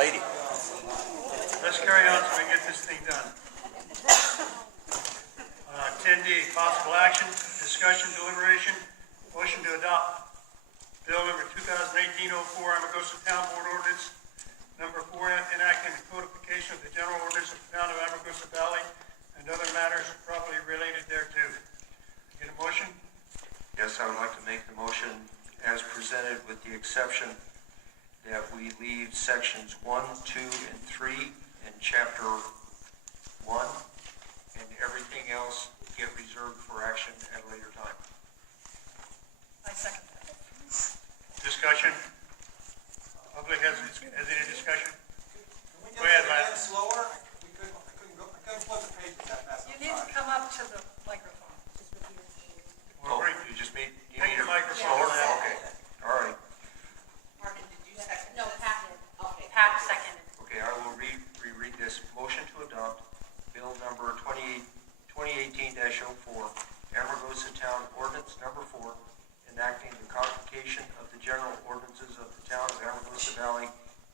lady. Let's carry on so we can get this thing done. 10D, possible action, discussion, deliberation, motion to adopt bill number 2018-04, Amargosa Town Board Ordinance number 4, enacting the codification of the general ordinance of the town of Amargosa Valley and other matters properly related thereto. Get a motion? Yes, I would like to make the motion as presented with the exception that we leave sections 1, 2, and 3 in chapter 1 and everything else get reserved for action at a later time. I second that. Discussion? Public has any discussion? Can we Go ahead, Matt. get slower? I couldn't flip the page that fast. You need to come up to the microphone. Oh, you just made... Take your microphone. Slower? Okay, all right. Marvin, did you second? No, Pat did. Okay. Pat seconded. Okay, I will reread this. Motion to adopt bill number 2018-04, Amargosa Town Ordinance number 4, enacting the codification of the general ordinances of the town of Amargosa Valley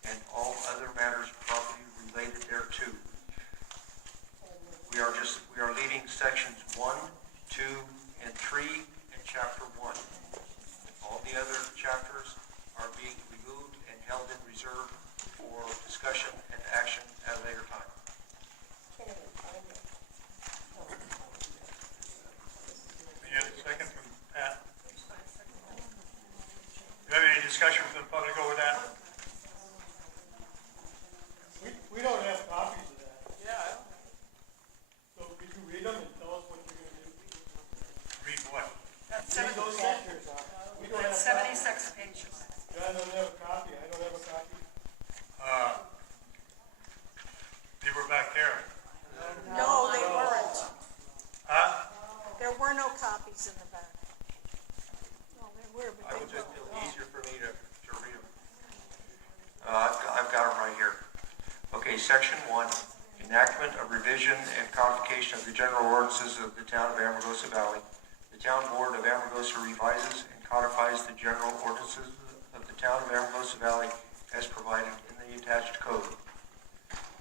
and all other matters properly related thereto. We are leaving sections 1, 2, and 3 in chapter 1. All the other chapters are being removed and held in reserve for discussion and action at a later time. We have a second from Pat. Do you have any discussion from the public over that? We don't have copies of that. Yeah. So could you read them and tell us what you're going to do? Read what? That's Read those chapters out. We don't have That's copies. 76 pages. John doesn't have a copy. I don't have a copy. They were back there. No, they weren't. Huh? There were no copies in the back. No, there were, but I they would just, weren't. it'll be easier for me to read them. I've got them right here. Okay, section 1, enactment of revision and codification of the general ordinances of the town of Amargosa Valley. The town board of Amargosa revises and codifies the general ordinances of the town of Amargosa Valley as provided in the attached code.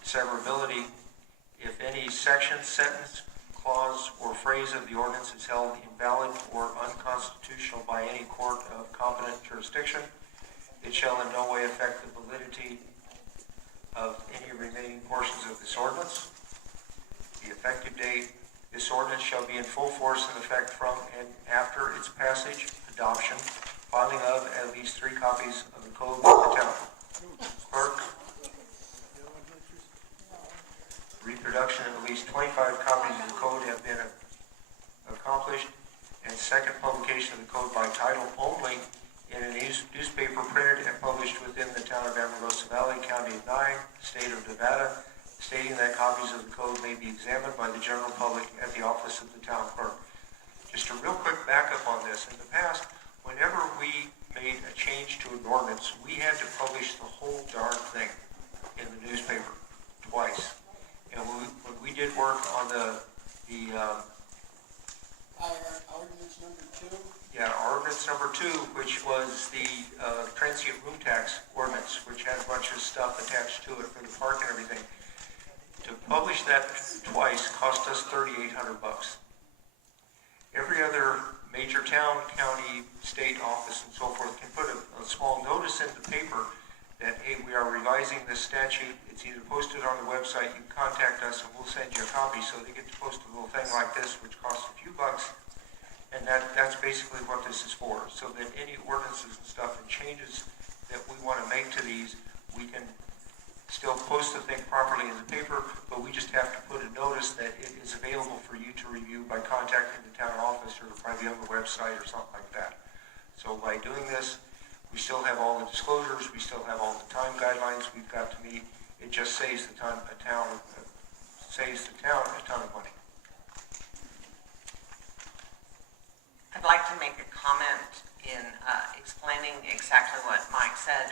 Severability: if any section, sentence, clause, or phrase of the ordinance is held invalid or unconstitutional by any court of competent jurisdiction, it shall in no way affect the validity of any remaining portions of this ordinance. The effective date: this ordinance shall be in full force and effect from and after its passage, adoption, filing of at least 3 copies of the code with the town clerk, reproduction of at least 25 copies of the code have been accomplished, and second publication of the code by title only in a newspaper printed and published within the town of Amargosa Valley, County of 9, State of Nevada, stating that copies of the code may be examined by the general public at the office of the town clerk. Just a real quick backup on this. In the past, whenever we made a change to an ordinance, we had to publish the whole darn thing in the newspaper twice. And when we did work on the Ordinance number 2. ordinance number 2, which was the transient room tax ordinance, which had a bunch of stuff attached to it for the park and everything. To publish that twice cost us $3,800. Every other major town, county, state office, and so forth can put a small notice in the paper that, hey, we are revising this statute. It's either posted on the website, you can contact us, and we'll send you a copy. So they get to post a little thing like this, which costs a few bucks, and that's basically what this is for. So that any ordinances and stuff and changes that we want to make to these, we can still post the thing properly in the paper, but we just have to put a notice that it is available for you to review by contacting the town office or probably on the website or something like that. So by doing this, we still have all the disclosures, we still have all the time guidelines we've got to meet. It just saves the town a ton of money. I'd like to make a comment in explaining exactly what Mike said.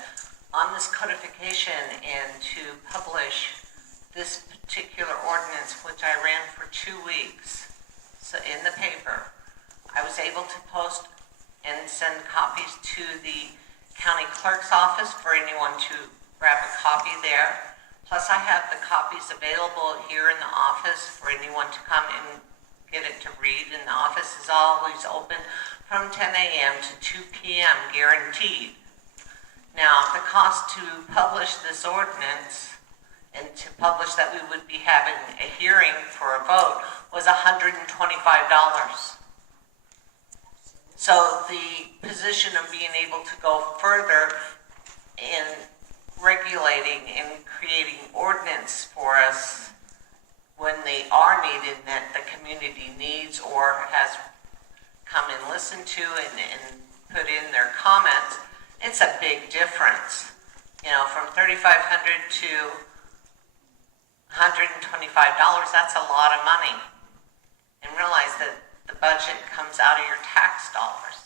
On this codification and to publish this particular ordinance, which I ran for 2 weeks, so in the paper, I was able to post and send copies to the county clerk's office for anyone to grab a copy there. Plus, I have the copies available here in the office for anyone to come and get it to read. And the office is always open from 10 a.m. to 2 p.m. guaranteed. Now, the cost to publish this ordinance and to publish that we would be having a hearing for a vote was $125. So the position of being able to go further in regulating and creating ordinance for us when they are needed, that the community needs or has come and listened to and put in their comments, it's a big difference. You know, from $3,500 to $125, that's a lot of money. And realize that the budget comes out of your tax dollars.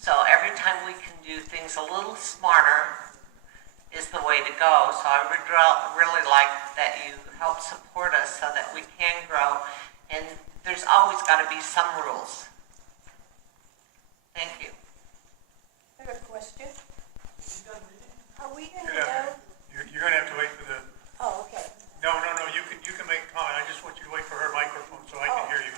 So every time we can do things a little smarter is the way to go. So I would really like that you help support us so that we can grow. And there's always got to be some rules. Thank you. I have a question. Is he done reading? Are we gonna Yeah. know? You're gonna have to wait for the, Oh, okay. no, you can make a comment. I just want you to wait for her microphone so I can hear you.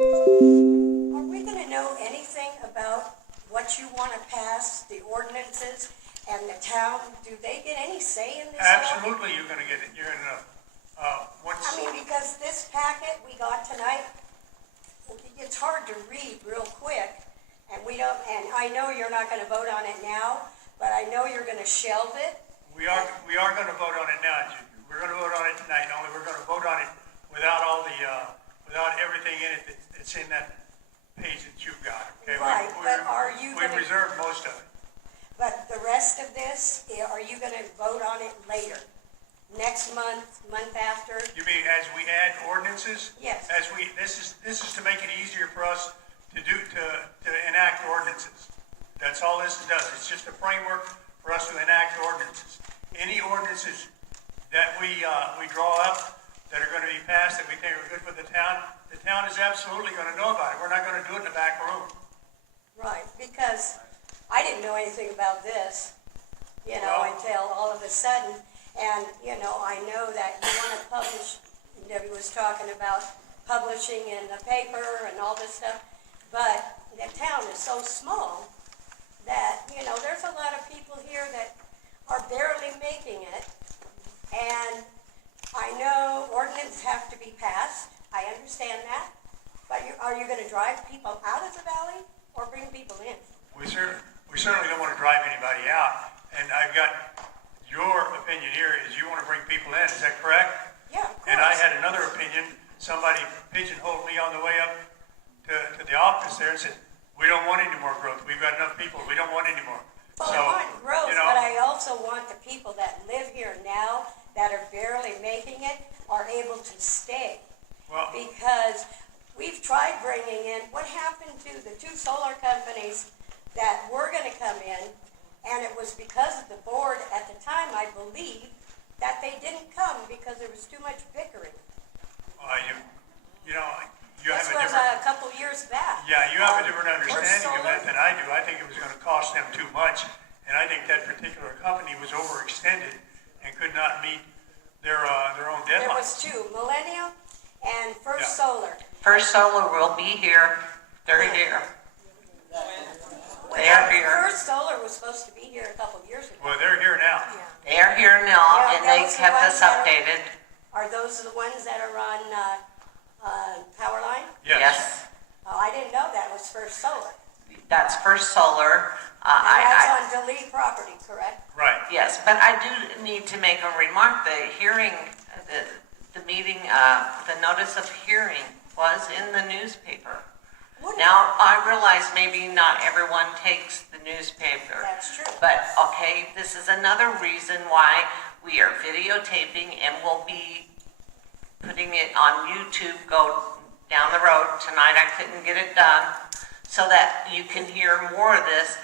Are we gonna know anything about what you wanna pass, the ordinances, and the town? Do they get any say in this stuff? Absolutely, you're gonna get it, you're gonna know. Once, I mean, because this packet we got tonight, it's hard to read real quick, and I know you're not gonna vote on it now, but I know you're gonna shelve it. we are gonna vote on it now, Judy. We're gonna vote on it tonight, only we're gonna vote on it without all the, without everything in it that's in that page that you've got, okay? Right, but are you We gonna- reserved most of it. But the rest of this, are you gonna vote on it later? Next month, month after? You mean as we add ordinances? Yes. This is to make it easier for us to enact ordinances. That's all this does. It's just a framework for us to enact ordinances. Any ordinances that we draw up that are gonna be passed that we think are good for the town is absolutely gonna know about it. We're not gonna do it in the back room. Right, because I didn't know anything about this, Well- until all of a sudden. And, I know that you want to publish, Debbie was talking about publishing in the paper and all this stuff. But the town is so small that, there's a lot of people here that are barely making it. And I know ordinances have to be passed. I understand that. But are you going to drive people out of the valley or bring people in? We certainly don't want to drive anybody out. And I've got your opinion here is you want to bring people in, is that correct? Yeah, of course. And I had another opinion. Somebody pigeonholed me on the way up to the office there and said, we don't want any more growth. We've got enough people. We don't want any more. Well, So, I want growth, you know, but I also want the people that live here now, that are barely making it, are able to stay. well, Because we've tried bringing in, what happened to the two solar companies that were gonna come in, and it was because of the board at the time, I believe, that they didn't come because there was too much bickering. you have This a was different, a couple years back. yeah, you have a different First understanding of Solar. that than I do. I think it was going to cost them too much. And I think that particular company was overextended and could not meet their own There deadlines. was two, Millennium and First Yeah. Solar. First Solar will be here. They're here. They are here. First Solar was supposed to be here a couple years ago. Well, they're here now. Yeah. They are here now, Yeah, and they those are kept ones us that are- updated. Are those the ones that are on, Powerline? Yes. Oh, I didn't know that was First Solar. That's First Solar. And that's on Delee property, correct? Right. Yes, but I do need to make a remark. The hearing, the meeting, the notice of hearing was in the newspaper. Wouldn't- Now, I realize maybe not everyone takes the newspaper. That's true. But, okay, this is another reason why we are videotaping and we'll be putting it on YouTube, go down the road. Tonight I couldn't get it done, so that you can hear more of this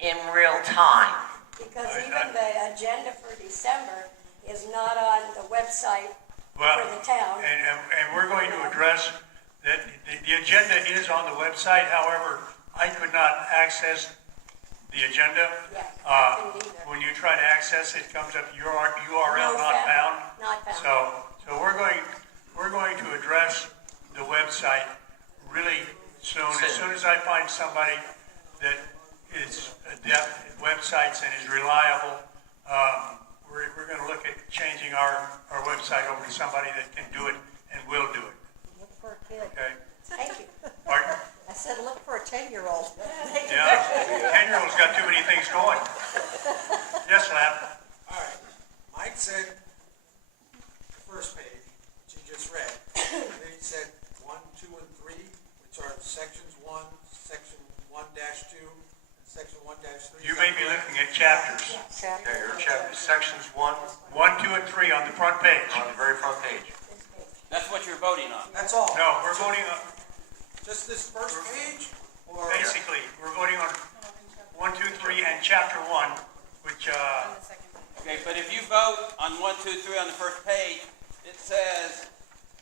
in real time. Because even the agenda for December is not on the website Well, for the town. and we're going to address that the agenda is on the website. However, I could not access the agenda. Yeah, Uh, couldn't either. When you try to access it, it comes up URL No not found. Not found. So we're going to address the website really soon. As soon as I find somebody that is adept at websites and is reliable, we're going to look at changing our website over to somebody that can do it and will do it. Look for a kid. Okay? Thank you. Pardon? I said, look for a 10-year-old. Yeah, 10-year-old's got too many things going. Yes, Lab? All right, Mike said the first page, which you just read, and then he said 1, 2, and 3, which are sections 1, section 1-2, and section 1-3. You may be looking at chapters. Yeah, your chapter, sections 1 1, 2, and 3 on the front page. on the very front page. That's what you're voting on. That's all? No, we're voting on, Just this first page, or? basically, we're voting on 1, 2, 3, and chapter 1, which, On the second page. Okay, but if you vote on 1, 2, 3 on the first page, it says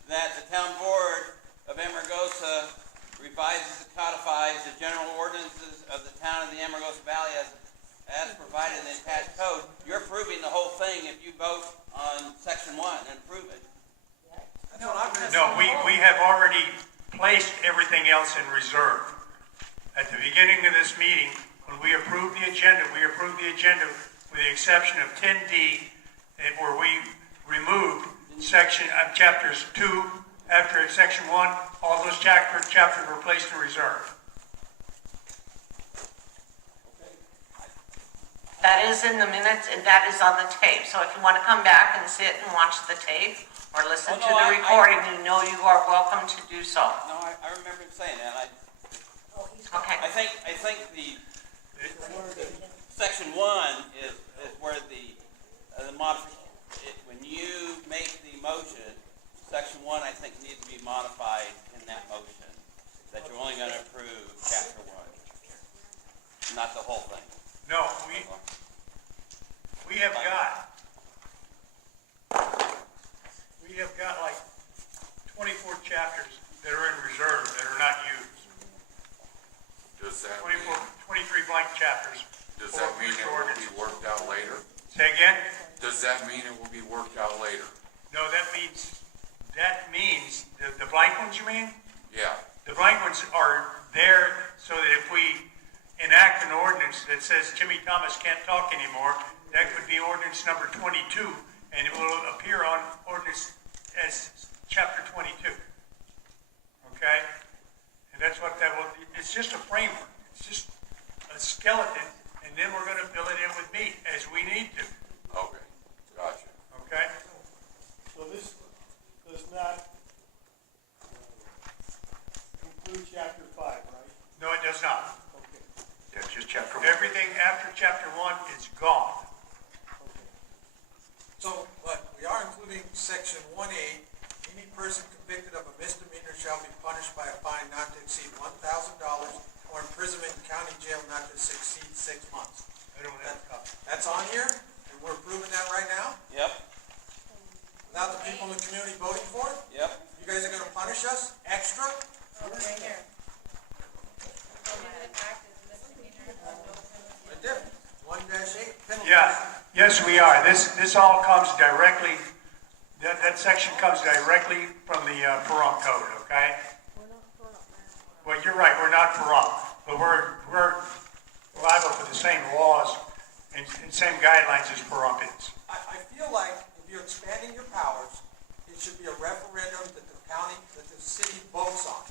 that the town board of Amargosa revises and codifies the general ordinances of the town of the Amargosa Valley as provided in the attached code. You're approving the whole thing if you vote on section 1 and approve it. That's what I'm missing. no, we have already placed everything else in reserve. At the beginning of this meeting, when we approved the agenda with the exception of 10D, where we removed chapters 2, after section 1, all those chapters were placed in reserve. That is in the minutes and that is on the tape. So if you want to come back and sit and watch the tape or listen Oh, to no, the I- recording, you know you are welcome to do so. No, I remember him saying that. Okay. I think the section 1 is where the when you make the motion, section 1 I think needs to be modified in that motion, that you're only going to approve chapter 1, not the whole thing. No, we have got like 24 chapters that are in reserve that are not used. Does that 24, mean, 23 blank chapters. does for that mean it future will ordinance. be worked out later? Say again? Does that mean it will be worked out later? No, that means the blank ones you mean? Yeah, The blank ones are there so that if we enact an ordinance that says Jimmy Thomas can't talk anymore, that could be ordinance number 22, and it will appear on ordinance as chapter 22. Okay? And that's what that will, it's just a framework. It's just a skeleton, and then we're going to fill it in with meat as we need to. okay, gotcha. Okay? So this does not include chapter 5, right? No, it does not. Okay, Yeah, it's just chapter 1. Everything after chapter 1 is gone. okay. So, but we are including section 1A, any person convicted of a misdemeanor shall be punished by a fine not to exceed $1,000 or imprisonment in county jail not to exceed 6 months. I don't have a copy. That's on here, and we're approving that right now, Yep, without the people in the community voting for it? yep. You guys are gonna punish us extra? Oh, right here. Prohibited act is misdemeanor, no penalty. Right there, 1-8 penalties. Yeah, yes, we are. This all comes directly, that section comes directly from the Pahrump code, okay? Well, you're right, we're not Pahrump, but we're liable for the same laws and same guidelines as Pahrump is. I feel like if you're expanding your powers, it should be a referendum that the county, that the city votes on.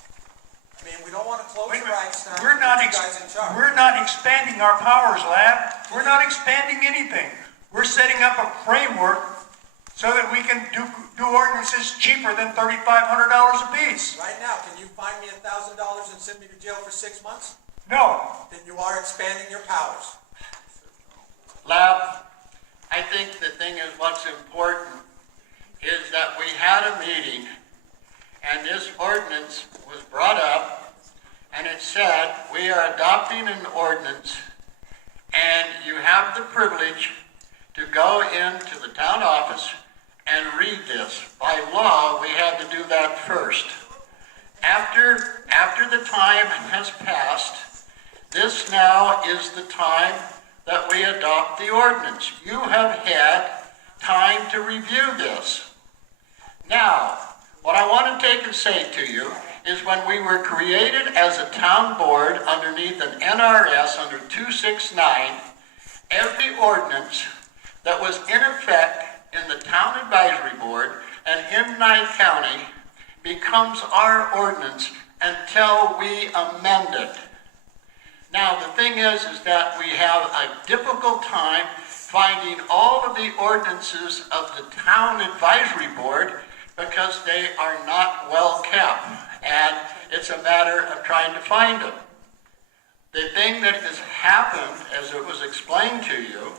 I mean, we don't wanna close Wait a your minute. eyes down, We're not, put you guys in charge. we're not expanding our powers, Lab. We're not expanding anything. We're setting up a framework so that we can do ordinances cheaper than $3,500 a piece. Right now, can you find me $1,000 and send me to jail for 6 months? No, Then you are expanding your powers. Lab, I think the thing is what's important is that we had a meeting and this ordinance was brought up and it said we are adopting an ordinance and you have the privilege to go into the town office and read this. By law, we had to do that first. After the time has passed, this now is the time that we adopt the ordinance. You have had time to review this. Now, what I want to take and say to you is when we were created as a town board underneath an NRS under 269, every ordinance that was in effect in the town advisory board and in Nye County becomes our ordinance until we amend it. Now, the thing is that we have a difficult time finding all of the ordinances of the town advisory board because they are not well kept, and it's a matter of trying to find them. The thing that has happened, as it was explained to you,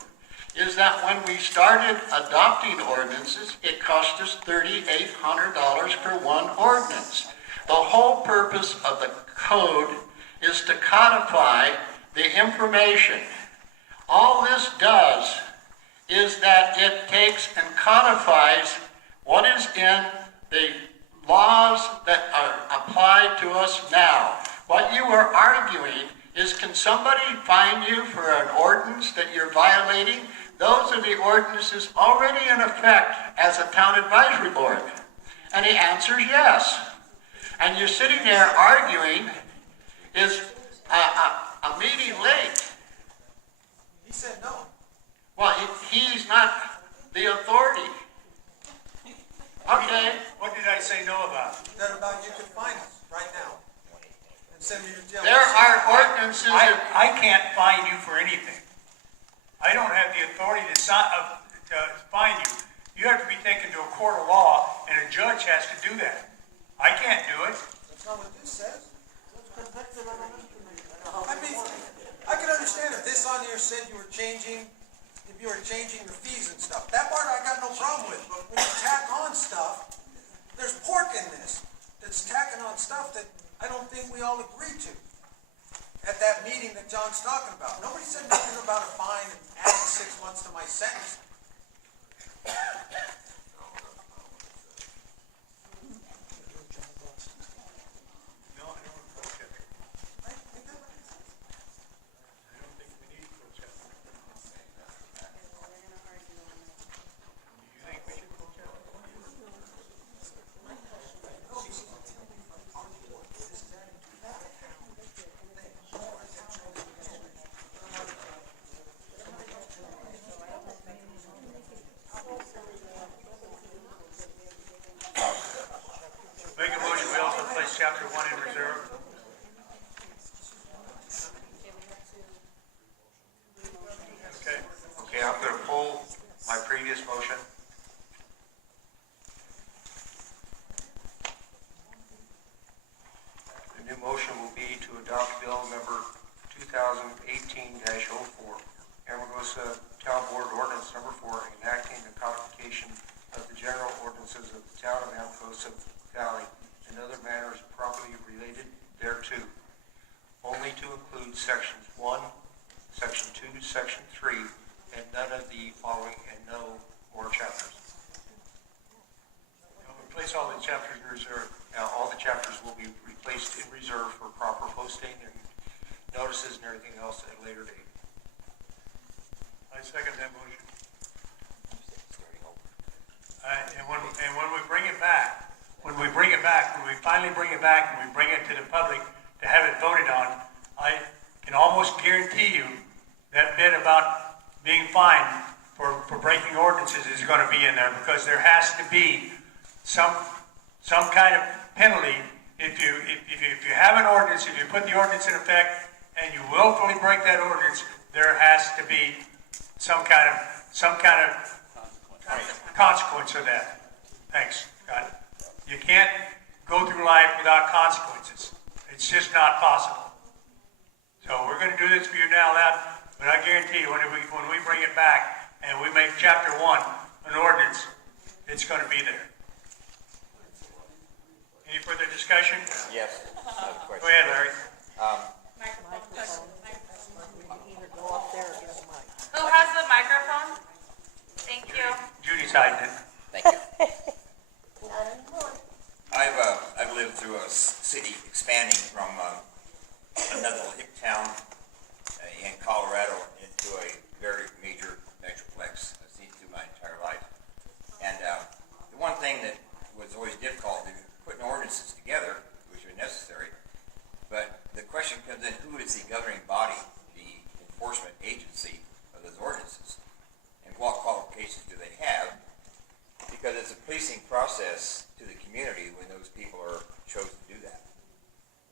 is that when we started adopting ordinances, it cost us $3,800 for one ordinance. The whole purpose of the code is to codify the information. All this does is that it takes and codifies what is in the laws that are applied to us now. What you are arguing is, can somebody fine you for an ordinance that you're violating? Those are the ordinances already in effect as a town advisory board. And the answer is yes. And you're sitting there arguing, is a meeting late? He said no. Well, he's not the authority. Okay. What did I say no about? That about you can find us right now and send me to jail. There are ordinances that... I can't fine you for anything. I don't have the authority to fine you. You have to be taken to a court of law, and a judge has to do that. I can't do it. That's not what this says. I mean, I can understand if this on here said you were changing the fees and stuff. That part I got no problem with, but when you tack on stuff, there's pork in this that's tacking on stuff that I don't think we all agreed to at that meeting that John's talking about. Nobody said nothing about a fine and adding 6 months to my sentence. No, I don't want to close it. I think that I don't think we need to close it. Do you think we should close it? Make a motion, we also place chapter 1 in reserve. Okay. Okay, I'm going to pull my previous motion. The new motion will be to adopt bill number 2018-04, Amargosa Town Board Ordinance number 4, enacting the codification of the general ordinances of the town of Amargosa Valley and other matters properly related thereto, only to include sections 1, section 2, section 3, and none of the following, and no more chapters. And we place all the chapters in reserve. Now, all the chapters will be replaced in reserve for proper posting and notices and everything else at a later date. I second that motion. And when we bring it back, when we finally bring it back and we bring it to the public to have it voted on, I can almost guarantee you that bit about being fined for breaking ordinances is going to be in there, because there has to be some kind of penalty if you have an ordinance, if you put the ordinance in effect and you willfully break that ordinance, there has to be some kind of consequence of that. Thanks, got it. You can't go through life without consequences. It's just not possible. So we're going to do this for you now, but I guarantee you, when we bring it back and we make chapter 1 an ordinance, it's going to be there. Any further discussion? Yes, I have a question. Go ahead, Larry. Who has the microphone? Thank you. Judy's hiding it. Thank you. I've lived through a city expanding from another hick town agency of those ordinances? And what qualifications do they have? Because it's a policing process to the community when those people are chosen to do that.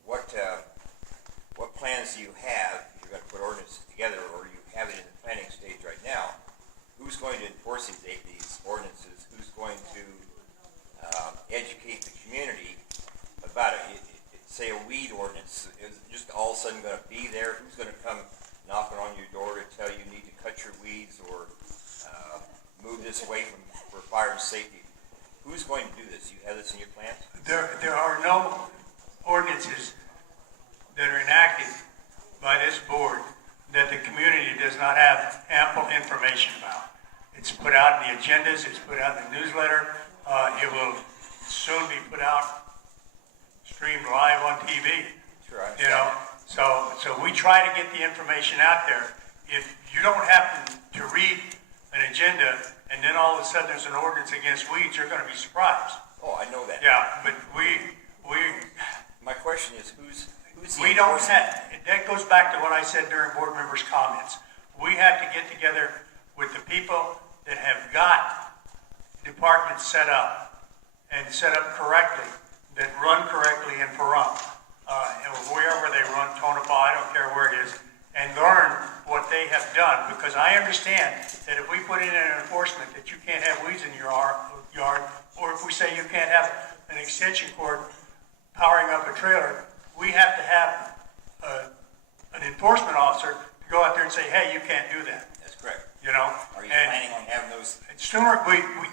What plans do you have if you're going to put ordinances together, or you have it in the planning stage right now? Who's going to enforce these ordinances? Who's going to educate the community about it? Say a weed ordinance, is it just all of a sudden going to be there? Who's going to come knocking on your door to tell you need to cut your weeds or move this away for fire and safety? Who's going to do this? You have this in your plans? There are no ordinances that are enacted by this board that the community does not have ample information about. It's put out in the agendas, it's put out in the newsletter, it will soon be put out, streamed live on TV. Sure, I You know, so we try to get the information out there. If you don't happen to read an agenda and then all of a sudden there's an ordinance against weeds, you're gonna be surprised. Oh, I know that. Yeah, but My question is, who's the we don't enforcement? have, that goes back to what I said during board members' comments. We have to get together with the people that have got departments set up and set up correctly, that run correctly in Pahrump, and wherever they run, Tonopah, I don't care where it is, and learn what they have done, because I understand that if we put in an enforcement that you can't have weeds in your yard, or if we say you can't have an extension cord powering up a trailer, we have to have an enforcement officer to go out there and say, hey, you can't do that, That's correct. you know? Are you And planning on having those, sooner,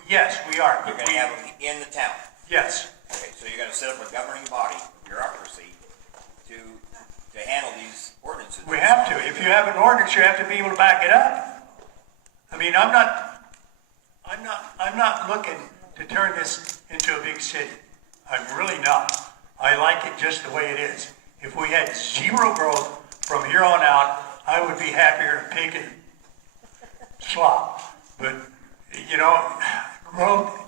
yes, we are. you're going to have them in the town? Yes, Okay, so you're going to set up a governing body, bureaucracy, to handle these ordinances? we have to. If you have an ordinance, you have to be able to back it up. I mean, I'm not looking to turn this into a big city. I'm really not. I like it just the way it is. If we had zero growth from here on out, I would be happier than pig and slop. But, you know, growth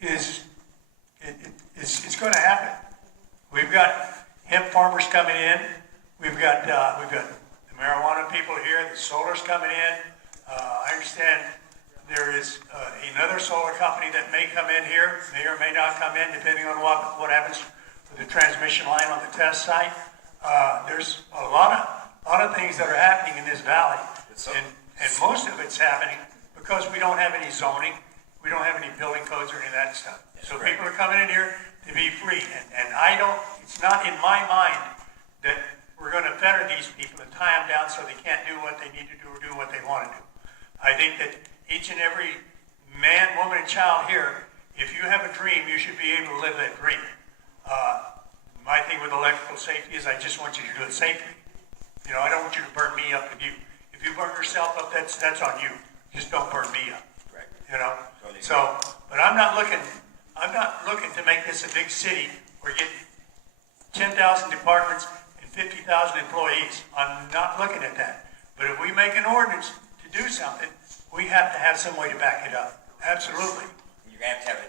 it's going to happen. We've got hemp farmers coming in. We've got the marijuana people here. The solar's coming in. I understand there is another solar company that may come in here, may or may not come in, depending on what happens with the transmission line on the test site. There's a lot of things that are happening in this valley, and most of it's happening because we don't have any zoning, we don't have any building codes or any of that stuff. So people are coming in here to be free, and it's not in my mind that we're going to fetter these people and tie them down so they can't do what they need to do or do what they want to do. I think that each and every man, woman, and child here, if you have a dream, you should be able to live that dream. My thing with electrical safety is I just want you to do it safely. You know, I don't want you to burn me up if you burn yourself up, that's on you. Just don't burn me up. Right. You know? Totally. So, but I'm not looking to make this a big city or get 10,000 departments and 50,000 employees. I'm not looking at that. But if we make an ordinance to do something, we have to have some way to back it up. Absolutely. You're going to have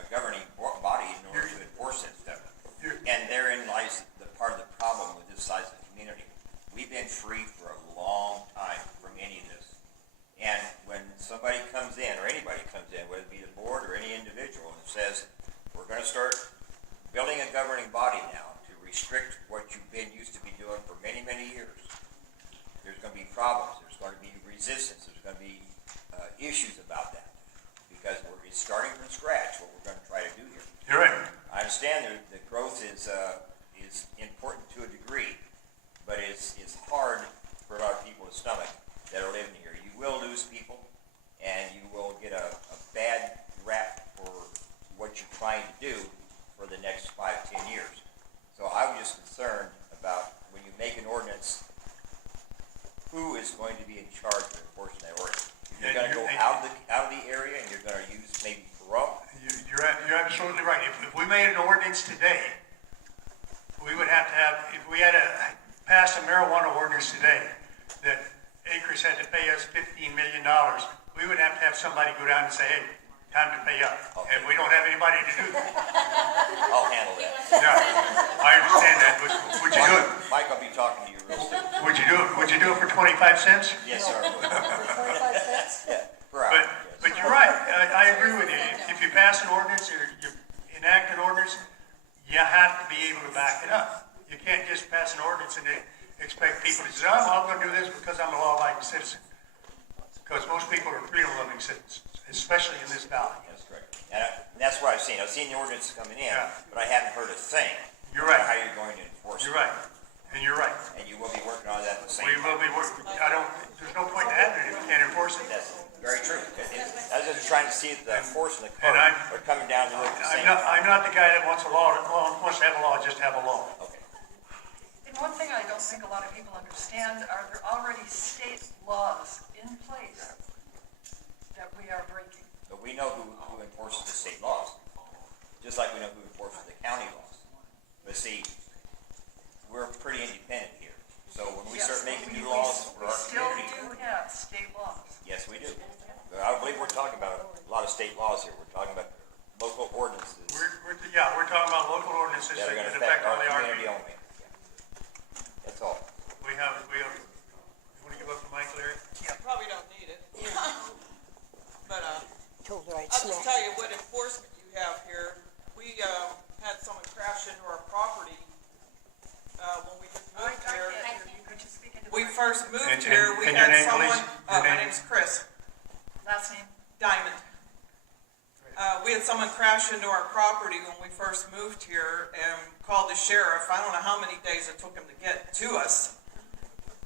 a governing body in order to enforce that stuff. And therein lies the part of the problem with this size of the community. We've been free for a long time from any of this. And when somebody comes in, or anybody comes in, whether it be the board or any individual, and says, we're going to start building a governing body now to restrict what you've been used to be doing for many, many years, there's going to be problems. There's going to be resistance. There's going to be issues about that. Because it's starting from scratch, what we're going to try to do here. You're right. I understand that growth is important to a degree, but it's hard for a lot of people to stomach that are living here. You will lose people, and you will get a bad rap for what you're trying to do for the next 5-10 years. So I was just concerned about when you make an ordinance, who is going to be in charge of enforcing that ordinance? If you're going to go out of the area and you're going to use maybe Pahrump. You're absolutely right. If we made an ordinance today, we would have to have, if we had to pass a marijuana ordinance today, that Acres had to pay us $15 million, we would have to have somebody go down and say, hey, time to pay up. Okay. And we don't have anybody to do that. I'll handle that. Yeah, I understand that, but would you do it? Mike, I'll be talking to you real soon. Would you do it for 25 cents? Yes, sir, I would. For 25 cents? Yeah, per hour, But, yes. but you're right, I agree with you. If you pass an ordinance or you enact an ordinance, you have to be able to back it up. You can't just pass an ordinance and expect people to say, oh, I'm gonna do this because I'm a law-abiding citizen. Because most people are freedom-loving citizens, especially in this valley. That's correct. And that's what I've seen. I've seen the ordinance coming in, Yeah. but I haven't heard a thing. You're right. about how you're going to enforce it. You're right, and you're right. And you will be working on that at the same We time. will be working, there's no point in having it if you can't enforce it. That's very true. I was just trying to see if the enforcement of the And code I'm- are coming down to look the same. I'm not the guy that wants a law, wants to have a law, just have a law. Okay. And one thing I don't think a lot of people understand, are there already state laws in place that we are breaking? But we know who enforces the state laws, just like we know who enforces the county laws. But see, we're pretty independent here. So when we start making new laws for our community, We still do have state laws. yes, we do. But I believe we're talking about a lot of state laws here. We're talking about local ordinances We're talking about local ordinances that that are going to affect affect our only our community people. only. That's all. We have, you want to give up the mic, Larry? Yeah, probably don't need it. But, Told her I'd I'll just snack. tell you what enforcement you have here. We, had someone crash into our property, when we just I moved here. can't, could you speak into We the first moved And- here, we and your had name, someone, please? Your my name? name's Chris last name? Diamond. We had someone crash into our property when we first moved here and called the sheriff. I don't know how many days it took him to get to us.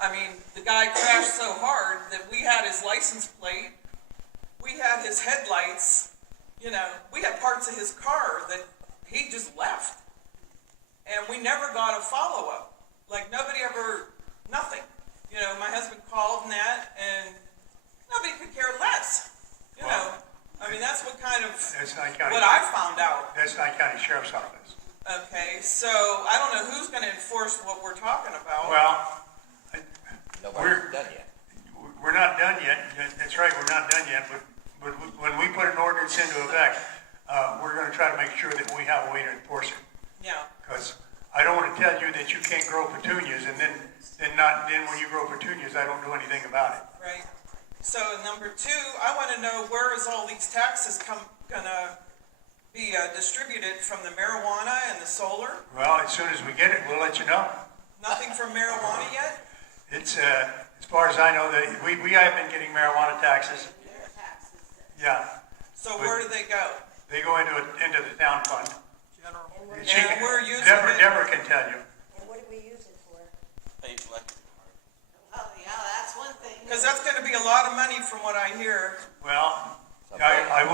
I mean, the guy crashed so hard that we had his license plate, we had his headlights, you know, we had parts of his car that he just left. And we never got a follow-up. Like, nobody ever, nothing. You know, my husband called and that, and nobody could care less. You know, I mean, that's what kind of, That's Nye County. what I found out. That's Nye County Sheriff's Office. Okay, so I don't know who's gonna enforce what we're talking about. Well, Nobody's done yet. we're not done yet. That's right, we're not done yet, but when we put an ordinance into effect, we're gonna try to make sure that we have a way to enforce it. Yeah, Because I don't want to tell you that you can't grow petunias and then when you grow petunias, I don't do anything about it. right. So number two, I wanna know where is all these taxes gonna be distributed from the marijuana and the solar? Well, as soon as we get it, we'll let you know. Nothing from marijuana yet? It's, as far as I know, that we have been getting marijuana taxes. Yeah, So where do they go? they go into the town fund. She And can- we're using Deborah, it- Deborah can tell you. And what do we use it for? Pay electric. Oh, yeah, that's one thing. Cause that's gonna be a lot of money from what I hear. Well, I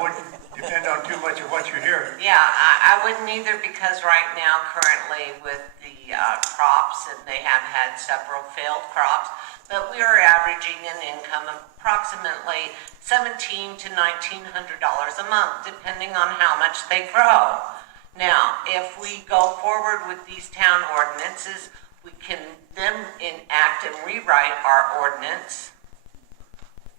wouldn't depend on too much of what you hear. Yeah, I wouldn't either, because right now, currently with the crops, and they have had several failed crops, but we are averaging an income of approximately $1,700 to $1,900 a month, depending on how much they grow. Now, if we go forward with these town ordinances, we can then enact and rewrite our ordinance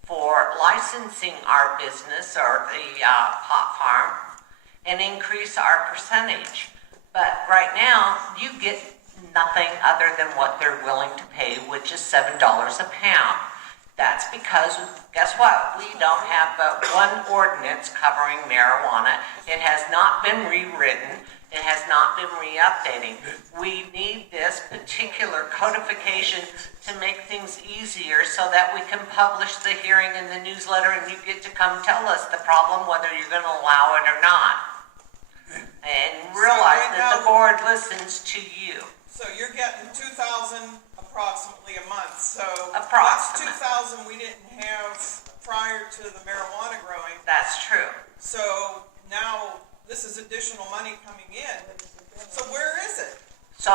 for licensing our business or the pot farm and increase our percentage. But right now, you get nothing other than what they're willing to pay, which is $7 a pound. That's because, guess what? We don't have but one ordinance covering marijuana. It has not been rewritten. It has not been re-updating. We need this particular codification to make things easier so that we can publish the hearing in the newsletter and you get to come tell us the problem, whether you're going to allow it or not. And realize that the board listens to you. So you're getting 2,000 approximately a month, so. Approximate. That's 2,000 we didn't have prior to the marijuana growing. That's true. So now this is additional money coming in. So where is it? So,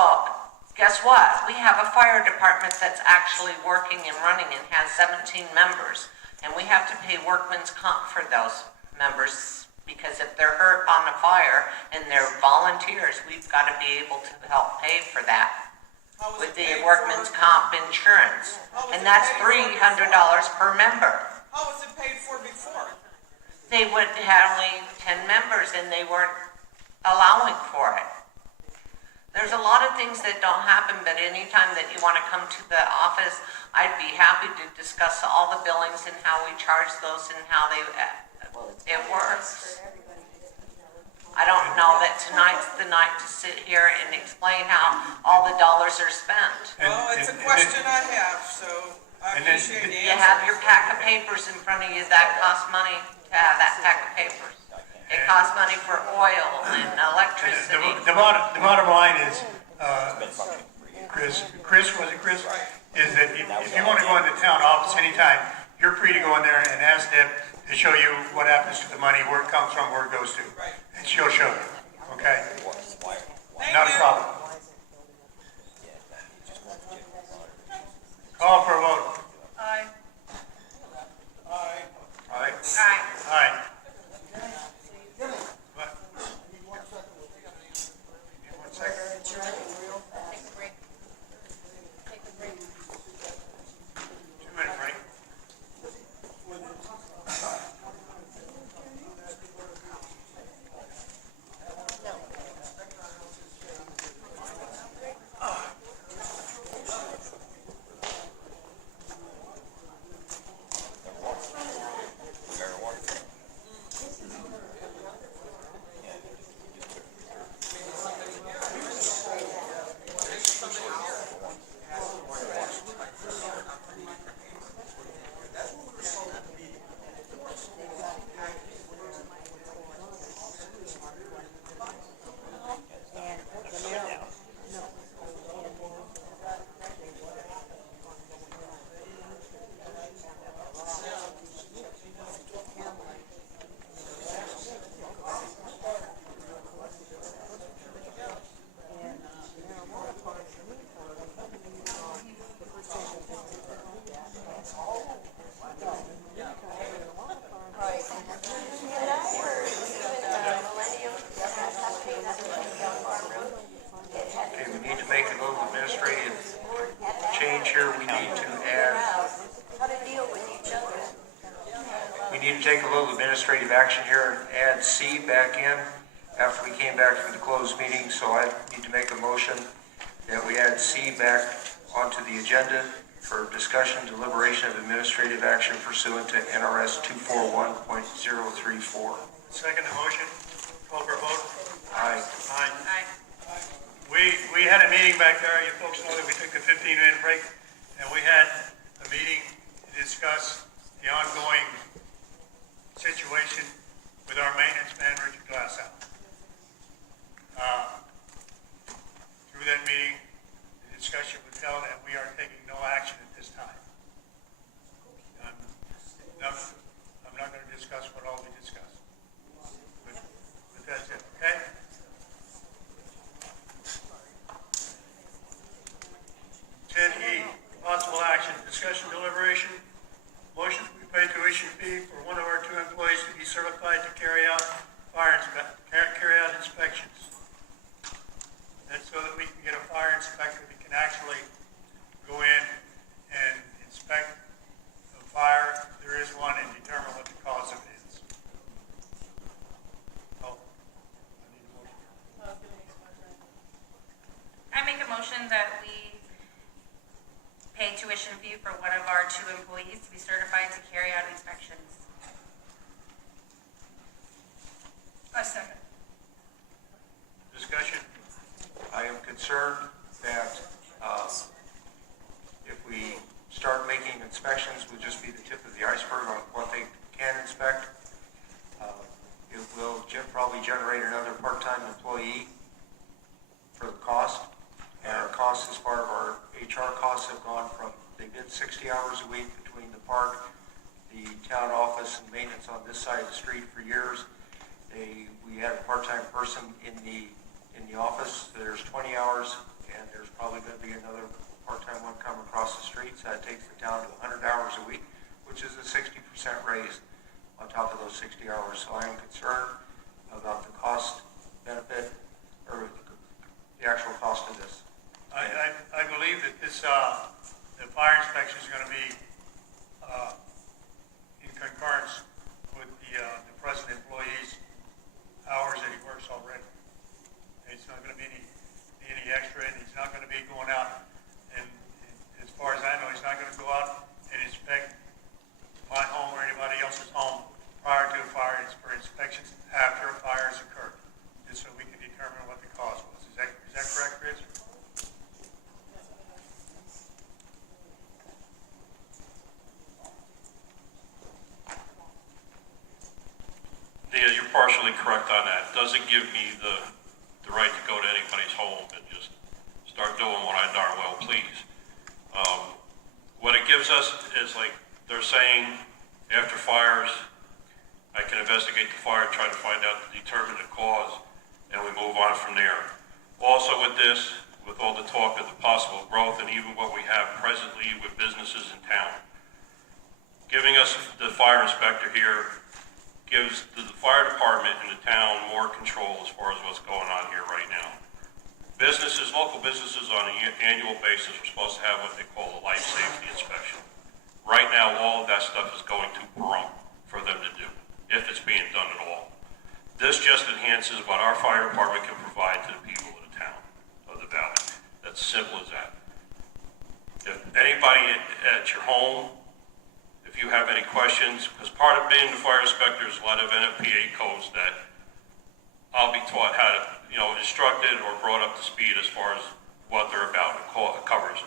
guess what? We have a fire department that's actually working and running and has 17 members. And we have to pay workman's comp for those members, because if they're hurt on a fire and they're volunteers, we've got to be able to help pay for that How was with it the paid workman's for? comp insurance. How was And it that's paid for $300 per member. How was it paid for before? They would have only 10 members and they weren't allowing for it. There's a lot of things that don't happen, but anytime that you want to come to the office, I'd be happy to discuss all the billings and how we charge those and how it works. I don't know that tonight's the night to sit here and explain how all the dollars are spent. Well, it's a question I have, so I And then- appreciate the You answer. have your pack of papers in front of you, that costs money to have that pack of papers. It costs money for oil and electricity. The bottom line is, Chris, was it Chris? Is that if you want to go into town office anytime, you're free to go in there and ask them to show you what happens to the money, where it comes from, where it goes to. Right. And she'll show you, okay? Thank Not a you. problem. Call for a vote. Aye. Aye. Aye. Aye. What? Give me 1 second. Take a break. Take a break. 2-minute break. Okay, we need to make a little administrative change here. We need to add, How to deal with each other. we need to take a little administrative action here and add C back in after we came back from the closed meeting. So I need to make a motion that we add C back onto the agenda for discussion, deliberation of administrative action pursuant to NRS 241.034. Second the motion. Call for a vote. Aye. Aye. Aye. We had a meeting back there, you folks know that we took a 15-minute break, and we had a meeting to discuss the ongoing situation with our maintenance man, Richard Glassow. Through that meeting, the discussion was held that we are taking no action at this time. I'm not going to discuss what all we discussed. But that's it, okay? E, possible action, discussion, deliberation, motion to pay tuition fee for one of our 2 employees to be certified to carry out inspections. That's so that we can get a fire inspector that can actually go in and inspect the fire, if there is one, and determine what the cause of it is. Oh, I need a motion. I make a motion that we pay tuition fee for one of our 2 employees to be certified to carry out inspections. I second. Discussion. I am concerned that if we start making inspections, will just be the tip of the iceberg on what they can inspect. It will probably generate another part-time employee for the cost. And our costs as part of our HR costs have gone from, they did 60 hours a week between the park, the town office, and maintenance on this side of the street for years. We had a part-time person in the office. There's 20 hours, and there's probably going to be another part-time one come across the street. So that takes the town to 100 hours a week, which is a 60% raise on top of those 60 hours. So I am concerned about the cost benefit, or the actual cost of this. I believe that this, the fire inspection is going to be in concurrence with the present employee's hours that he works already. It's not going to be any totally correct on that. It doesn't give me the right to go to anybody's home and just start doing what I darn well please. What it gives us is, like they're saying, after fires, I can investigate the fire, try to find out the determinant cause, and we move on from there. Also with this, with all the talk of the possible growth and even what we have presently with businesses in town, giving us the fire inspector here gives the fire department in the town more control as far as what's going on here right now. Businesses, local businesses on an annual basis are supposed to have what they call a life safety inspection. Right now, all of that stuff is going to Pahrump for them to do, if it's being done at all. This just enhances what our fire department can provide to the people of the town, of the valley. That's simple as that. If anybody at your home, if you have any questions, because part of being the fire inspector is a lot of NFPA codes that I'll be taught how to, instructed or brought up to speed as far as what they're about. It covers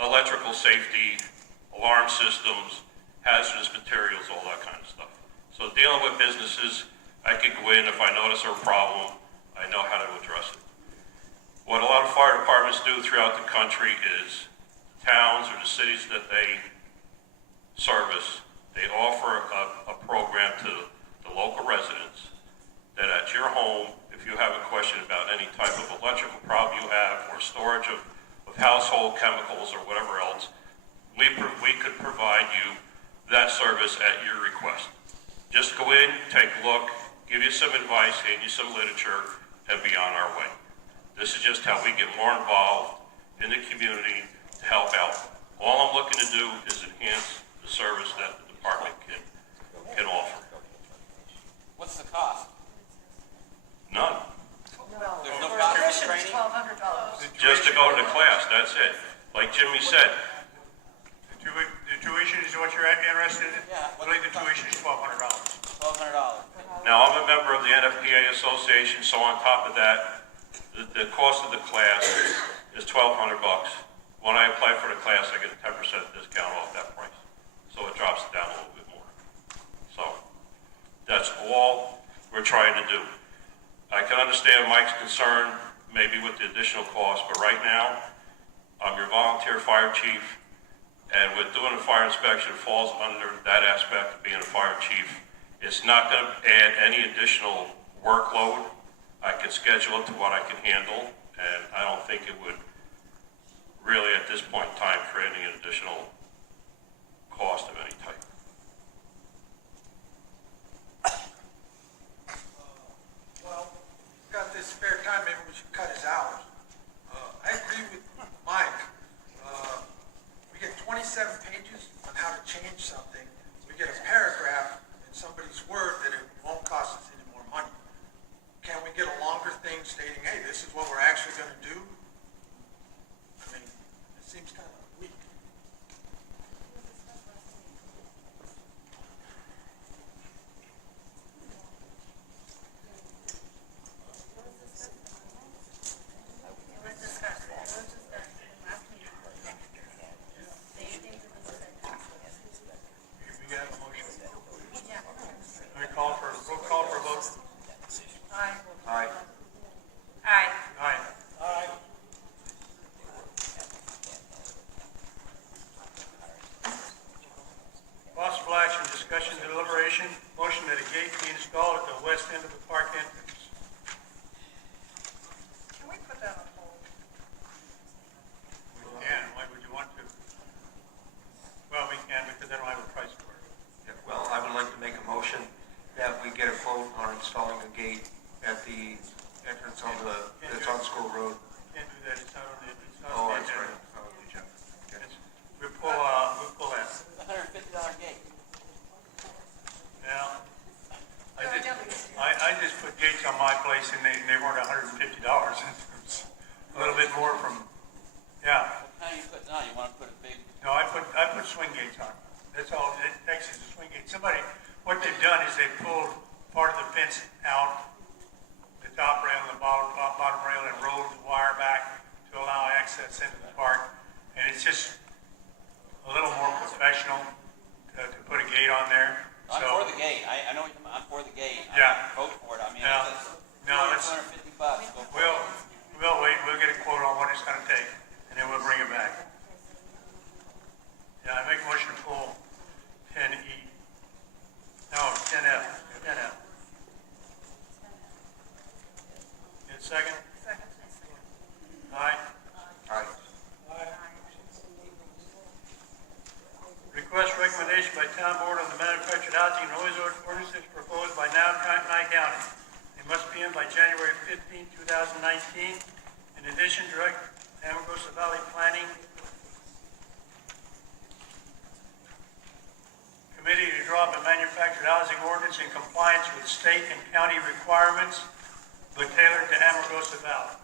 electrical safety, alarm systems, hazardous materials, all that kind of stuff. So dealing with businesses, I could go in if I notice a problem, I know how to address it. What a lot of fire departments do throughout the country is towns or the cities that they service, they offer a program to the local residents that at your home, if you have a question about any type of electrical problem you have or storage of household chemicals or whatever else, we could provide you that service at your request. Just go in, take a look, give you some advice, hand you some literature, and be on our way. This is just how we get more involved in the community to help out. All I'm looking to do is enhance the service that the department can offer. What's the cost? None. There's no For cost of tuition, training? $1,200. Just to go to the class, that's it. Like Jimmy said, The tuition is what you're interested in? Yeah. I believe the tuition is $1,200. $1,200. now I'm a member of the NFPA Association, so on top of that, the cost of the class is $1,200. When I apply for the class, I get a 10% discount off that price. So it drops it down a little bit more. So that's all we're trying to do. I can understand Mike's concern, maybe with the additional cost, but right now, I'm your volunteer fire chief, and with doing a fire inspection, it falls under that aspect of being a fire chief. It's not going to add any additional workload. I can schedule it to what I can handle, and I don't think it would really, at this point in time, create any additional cost of any type. Well, got this spare time, maybe we should cut his hours. I agree with Mike. We get 27 pages on how to change something. We get a paragraph in somebody's word that it won't cost us any more money. Can we get a longer thing stating, hey, this is what we're actually going to do? I mean, it seems kind of weak. Let's discuss it. Last meeting. Same things that we said. We got a motion. Yeah. We'll call for a vote. Aye. Aye. Aye. Aye. Possible action, discussion, deliberation, motion that a gate be installed at the west end of the park entrance. Can we put that on hold? We can, why would you want to? Well, we can because I don't have a price for it. Yeah, well, I would like to make a motion that we get a quote on installing a gate at the entrance on that's on School Road. Can't do that, it's not on the, it's not Oh, on the that's agenda. right. Oh, good job. Okay. We'll pull that. $150 gate. Now, I just put gates on my place and they weren't $150. It's a little bit more from, yeah. What kind you putting on? You want to put a big, No, I put swing gates on. That's all it takes is a swing gate. Somebody, what they've done is they pulled part of the fence out, the top rail and the bottom rail, and rolled the wire back to allow access into the park. And it's just a little more professional to put a gate on there. I'm So- for the gate. I know what you mean. I'm for the gate. Yeah. Vote for it. I mean, Yeah. it's No, let's- $250. Go for it. We'll wait, we'll get a quote on what it's gonna take, and then we'll bring it back. Yeah, I make a motion to pull 10E. No, 10F, 10F. Get a second? Second. Aye. Aye. Request recommendation by town board on the manufactured housing noise ordinances proposed by Nye County. It must be in by January 15, 2019. In addition, direct Amargosa Valley Planning Committee to draw up a manufactured housing ordinance in compliance with state and county requirements, but tailored to Amargosa Valley.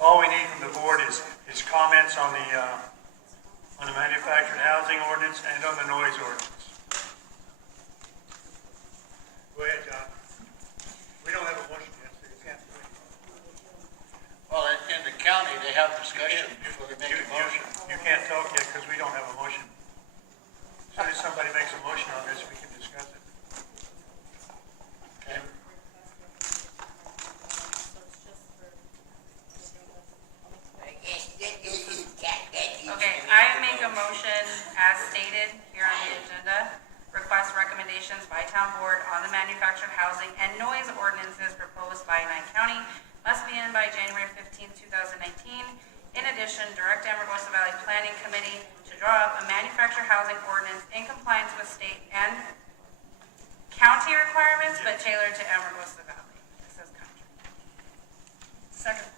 All we need from the board is comments on the manufactured housing ordinance and on the noise ordinance. Go ahead, John. We don't have a motion yet, so you can't do it. Well, in the county, they have discussion before they make a motion. You can't talk yet because we don't have a motion. As soon as somebody makes a motion on this, we can discuss it. Okay. Okay, I make a motion as stated here on the agenda, request recommendations by town board on the manufactured housing and noise ordinances proposed by Nye County must be in by January 15, 2019. In addition, direct Amargosa Valley Planning Committee to draw up a manufactured housing ordinance in compliance with state and county requirements, but tailored to Amargosa Valley. It says country. Second.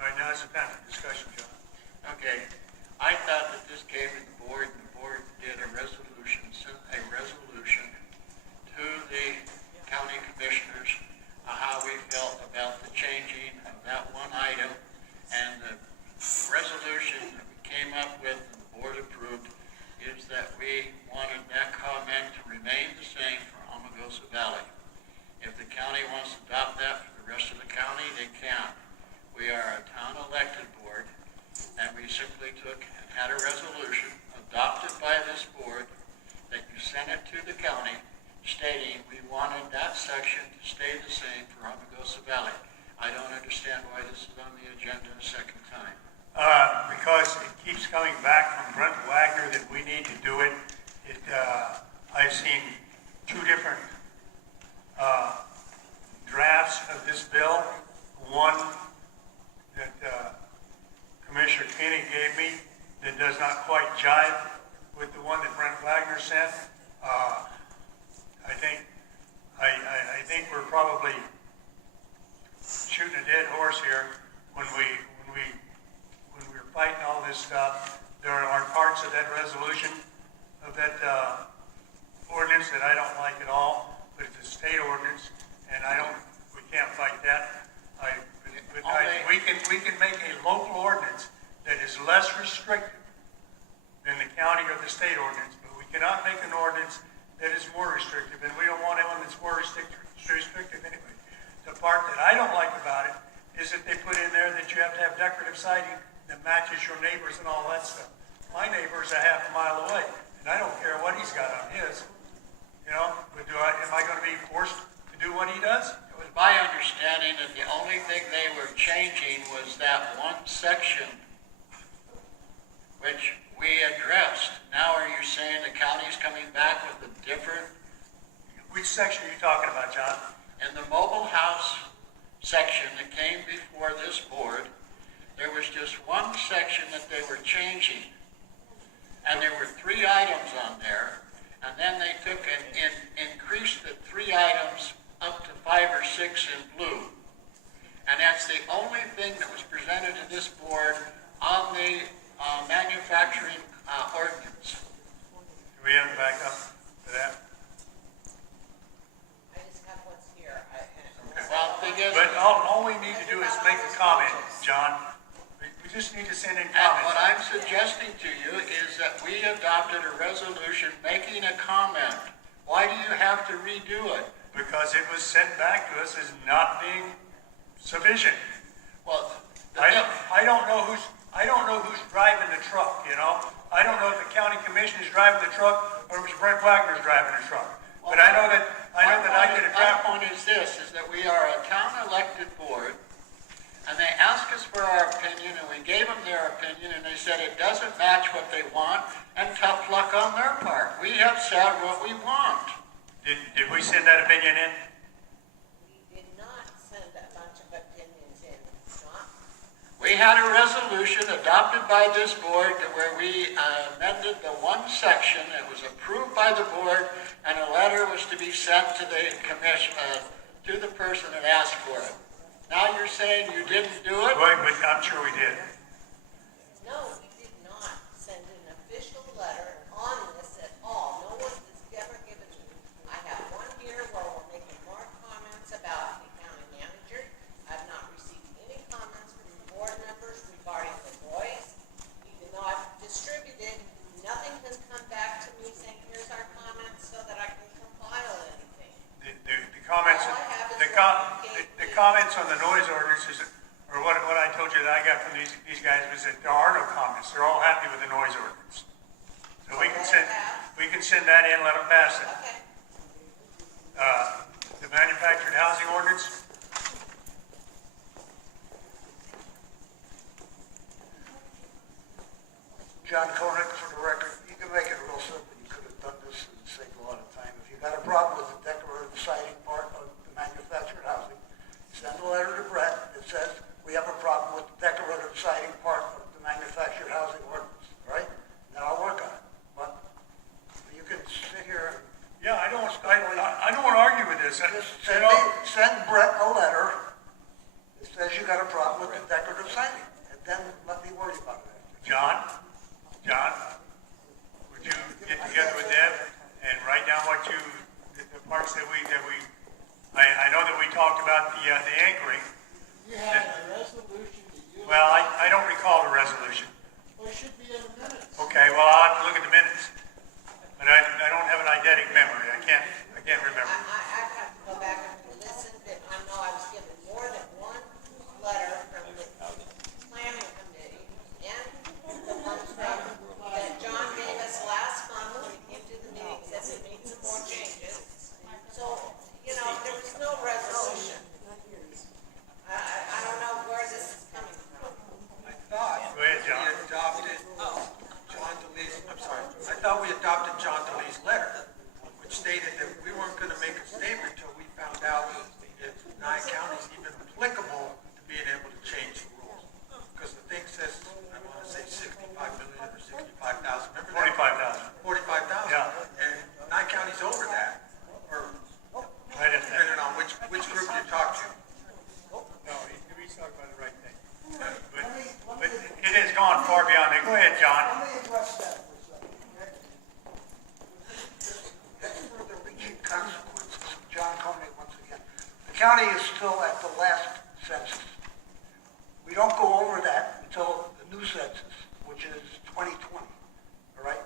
All right, now it's a time for discussion, John. Okay, I thought that this came to the board, and the board did a resolution, sent a resolution to the county commissioners how we felt about the changing of that one item, and the resolution that we came up with and the board approved is that we wanted that comment to remain the same for Amargosa Valley. If the county wants to adopt that for the rest of the county, they can. We are a town elected board, and we simply took and had a resolution adopted by this board that you sent it to the county stating we wanted that section to stay the same for Amargosa Valley. I don't understand why this is on the agenda a second time. Because it keeps coming back from Brent Wagner that we need to do it. I've seen two different drafts of this bill. One that Commissioner Koenig gave me that does not quite jive with the one that Brent Wagner sent. I think we're probably shooting a dead horse here when we're fighting all this stuff. There are parts of that resolution, of that ordinance that I don't like at all, but it's a state ordinance, and we can't fight that. We can make a local ordinance that is less restrictive than the county or the state ordinance, but we cannot make an ordinance that is more restrictive, and we don't want one that's more restrictive anyway. The part that I don't like about it is that they put in there that you have to have decorative siding that matches your neighbors and all that stuff. My neighbor's a half a mile away, and I don't care what he's got on his, but am I gonna be forced to do what he does? It was my understanding that the only thing they were changing was that one section which we addressed. Now are you saying the county's coming back with a different? Which section are you talking about, John? In the mobile house section that came before this board, there was just one section that they were changing. And there were 3 items on there, and then they took and increased the 3 items up to 5 or 6 in blue. And that's the only thing that was presented to this board on the manufacturing ordinance. Do we have to back up for that? I just have what's here. Well, the thing is, But all we need to do is make a comment, John. We just need to send in and comments. what I'm suggesting to you is that we adopted a resolution making a comment. Why do you have to redo it? Because it was sent back to us as not being sufficient. Well, I don't know I don't know who's driving the truck, you know? I don't know if the county commission is driving the truck or if it's Brent Wagner's driving the truck. But I know that I did a My draft. point is this, is that we are a town elected board, and they asked us for our opinion, and we gave them their opinion, and they said it doesn't match what they want, and tough luck on their part. We have said what we want. Did we send that opinion in? We did not send a bunch of opinions in, John. We had a resolution adopted by this board where we amended the one section that was approved by the board, and a letter was to be sent to the commission, to the person that asked for it. Now you're saying you didn't do it? Wait, but I'm sure we did. No, we did not send an official letter on this at all. No one has ever given me. I have one here where we're making more comments about the county manager. I've not received any comments from the board members regarding the noise. Even though I've distributed, nothing has come back to me saying, here's our comments so that I can compile anything. The comments, the comments on the noise ordinances, or what I told you that I got from these guys was that there are no comments. They're all happy with the noise ordinance. So we can send that in, let them pass it. Okay. The manufactured housing ordinance, John Koenig, for the record, you can make it real simple. You could have done this and saved a lot of time. If you got a problem with the decorative siding part of the manufactured housing, send a letter to Brett that says, we have a problem with the decorative siding part of the manufactured housing ordinance, right? Then I'll work on it. But you can sit here and yeah, I don't want to argue with this. just send Brett a letter that says you got a problem with the decorative siding, and then let me worry about it. John, would you get together with Deb and write down what the parts that I know that we talked about the anchoring. You had a resolution to do. Well, I don't recall the resolution. Well, it should be in the minutes. Okay, well, I'll have to look at the minutes. But I don't have an eidetic memory. I can't remember. I have to go back and listen, but I know I was given more than one letter from the planning committee and the ones that John gave us last month when we came to the meeting, said we need some more changes. So, you know, there was no resolution. I don't know where this is coming from. I thought Go ahead, John. we adopted John DeLee's, I'm sorry, I thought we adopted John DeLee's letter, which stated that we weren't gonna make a statement until we found out if Nye County is even applicable to being able to change the rules. Because the thing says, I wanna say 65 million or 65,000, remember that? 45,000. 45,000. Yeah. And Nye County's over that, or I didn't think. depending on which group you talk to. No, he's talking about the right thing. But it has gone far beyond that. Go ahead, John. Let me address that for a second, okay? This is where the reaching consequences, John Koenig once again. The county is still at the last census. We don't go over that until the new census, which is 2020, all right?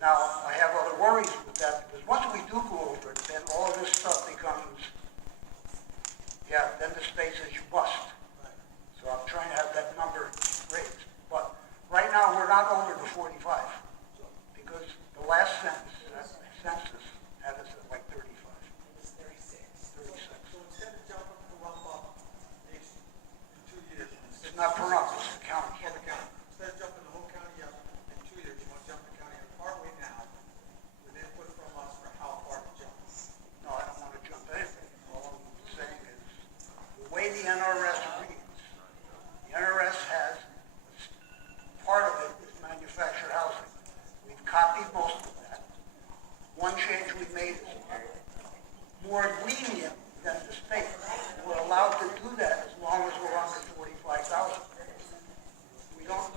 Now, I have other worries with that, because once we do go over it, then all this stuff becomes, then the state says you must. So I'm trying to have that number raised. But right now, we're not over the 45, because the last census had us at like 35. It was 36. 36. So instead of jumping the rump up in 2 years. It's not per rump, it's the county. Yeah, the county. Instead of jumping the whole county up in 2 years, you want to jump the county up partway now, with input from us for how far to jump. No, I don't want to jump anything. All I'm saying is, the way the NRS reads, the NRS has, part of it is manufactured housing. We've copied most of that. One change we made is more lenient than the state. We're allowed to do that as long as we're under 45,000. We don't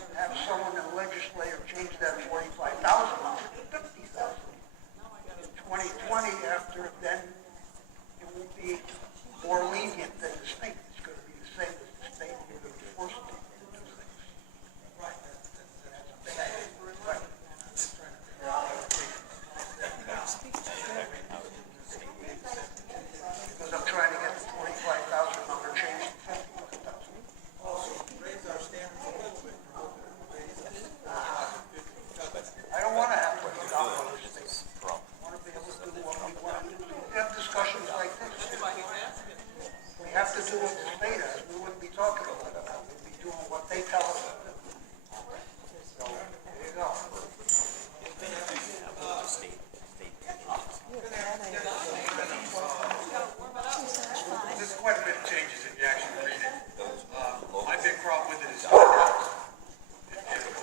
with it is if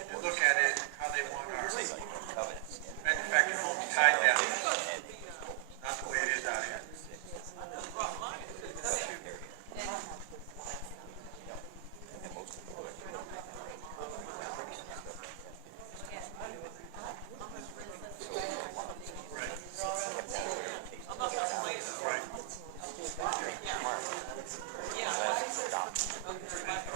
you look at it, how they want our manufactured homes tied down. It's not the way it is out here.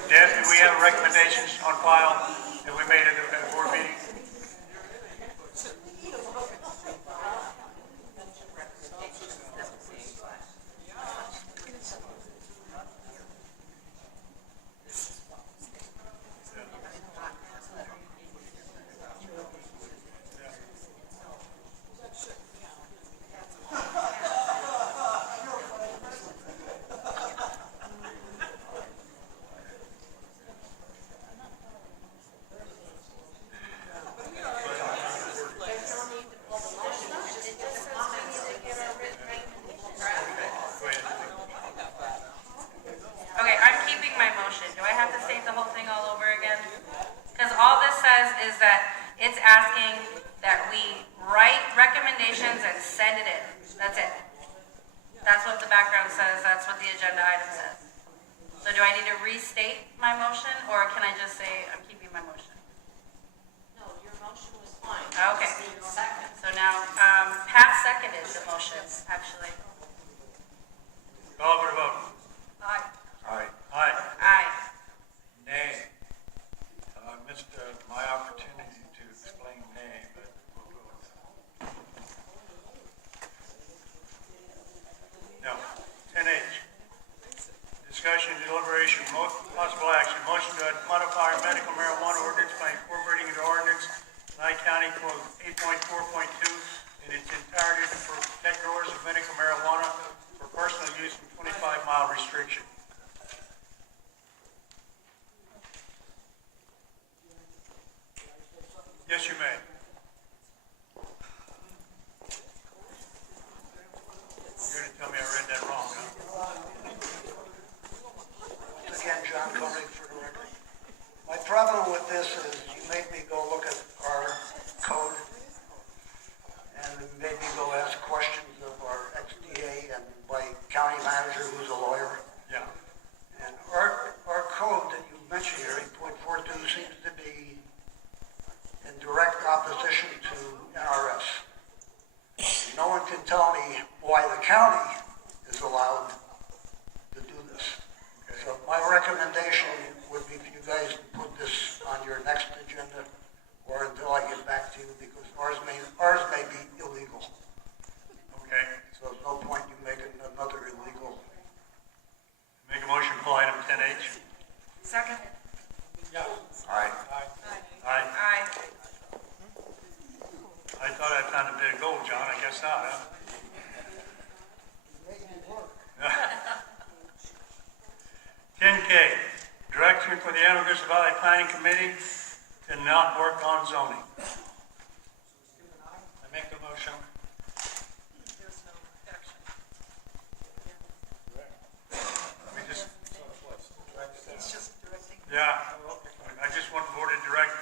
Deb, do we have recommendations on file that we made at the board meeting? Okay, I'm keeping my motion. Do I have to state the whole thing all over again? Because all this says is that it's asking that we write recommendations and send it in. That's it. That's what the background says, that's what the agenda item says. So do I need to restate my motion, or can I just say I'm keeping my motion? No, your motion was fine. Okay. So now, Pat seconded the motion, actually. Call for the vote. Aye. Aye. Aye. Aye. Nay. I missed my opportunity to explain nay, but we'll go with that. No. 10H. Discussion, deliberation, possible action, motion to modify our medical marijuana ordinance by incorporating into ordinance Nye County Code 8.4.2 in its entirety to protect growers of medical marijuana for personal use from 25-mile restriction. Yes, you may. You're going to tell me I read that wrong, huh? Again, John Koenig for the record. My problem with this is you made me go look at our code and made me go ask questions of our XDA and my county manager who's a lawyer. Yeah. And our code that you mentioned here, 8.42, seems to be in direct opposition to NRS. No one can tell me why the county is allowed to do this. So my recommendation would be for you guys to put this on your next agenda or until I get back to you, because ours may be illegal. Okay. So there's no point you making another illegal. Make a motion for item 10H. Second. Aye. Aye. Aye. I thought I found a bit of gold, John. I guess not, huh? 10K, direction for the Amargosa Valley Planning Committee to not work on zoning. I make the motion. There's no action. Let me just, He's just directing. yeah, I just want the board to direct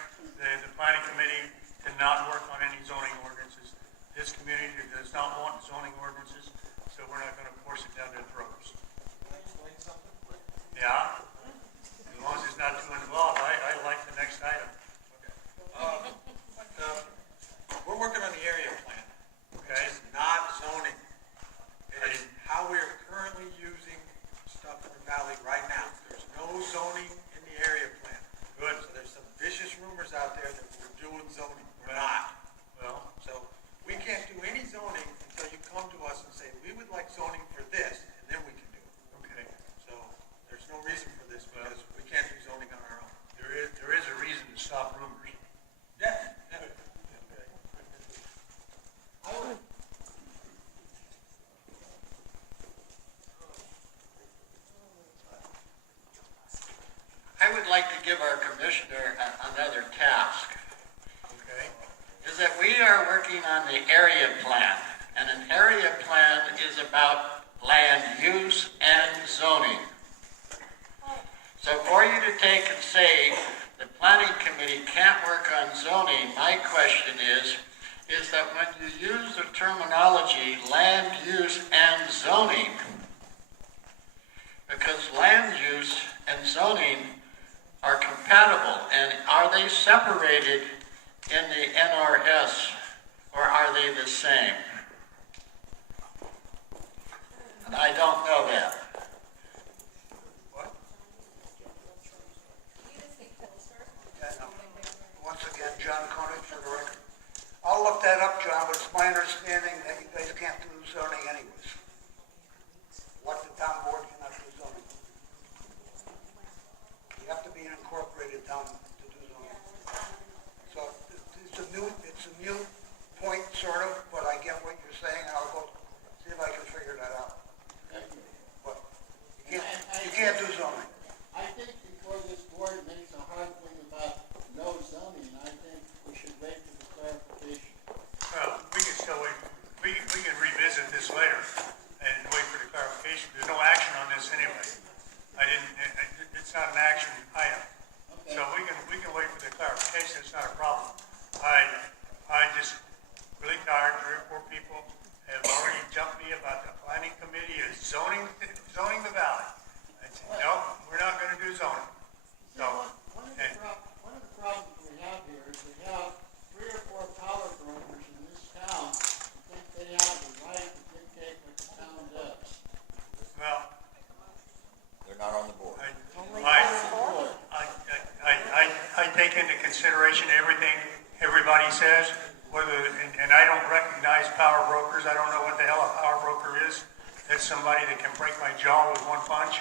the planning committee to not work on any zoning ordinances. This community does not want zoning ordinances, so we're not gonna force it down their throats. Yeah, as long as it's not too involved, I like the next item. We're working on the area plan. Okay. It's not zoning. It is how we're currently using stuff in the valley right now. There's no zoning in the area plan. Good. So there's some vicious rumors out there that we're doing zoning. We're not. Well, So we can't do any zoning until you come to us and say, we would like zoning for this, and then we can do it. okay. So there's no reason for this because we can't do zoning on our own. There is a reason to stop rumors. Yeah. I would like to give our commissioner another task. Okay. Is that we are working on the area plan, and an area plan is about land use and zoning. So for you to take and say the planning committee can't work on zoning, my question is that when you use the terminology land use and zoning, because land use and zoning are compatible, and are they separated in the NRS, or are they the same? And I don't know that. Once again, John Koenig for the record. I'll look that up, John, but it's my understanding that you guys can't do zoning anyways. What the town board cannot do zoning. You have to be an incorporated town to do zoning. So it's a mute point, sort of, but I get what you're saying, and I'll go see if I can figure that out. But you can't do zoning. I think before this board makes a hard thing about no zoning, I think we should wait for the clarification. Well, we can still wait, we can revisit this later and wait for the clarification. There's no action on this anyway. It's not an action item. Okay. So we can wait for the clarification, it's not a problem. I just really tired, 3 or 4 people have already jumped me about the planning committee is zoning the valley. I said, no, we're not gonna do zoning. So, One of the problems we have here is we have 3 or 4 power brokers in this town who think they have the right to dictate what the town does. well, They're not on the board. I take into consideration everything everybody says, and I don't recognize power brokers. I don't know what the hell a power broker is. That's somebody that can break my jaw with one punch.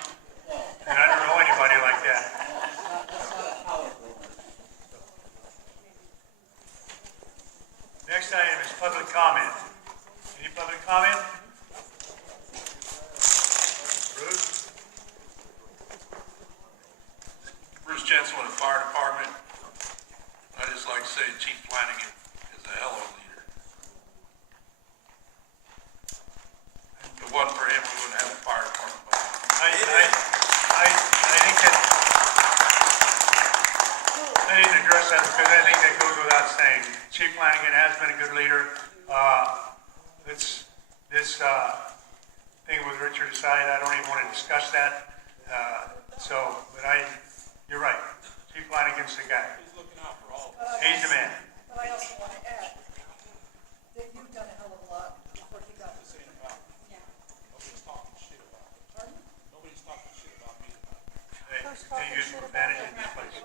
And I don't know anybody like that. That's not a power broker. Next item is public comment. Any public comment? Bruce? Bruce Jensen with the fire department. I just like to say Chief Flanagan is a hell of a leader. If it wasn't for him, we wouldn't have a fire department. I think that I didn't address that because I think that goes without saying. Chief Flanagan has been a good leader. This thing with Richard aside, I don't even want to discuss that. You're right. Chief Flanagan's the guy. He's looking out for all of us. He's the man. But I also want to add that you've done a hell of a lot before you got This ain't about me. Nobody's talking shit about me. Pardon? Nobody's talking shit about me. They use profanity in this place.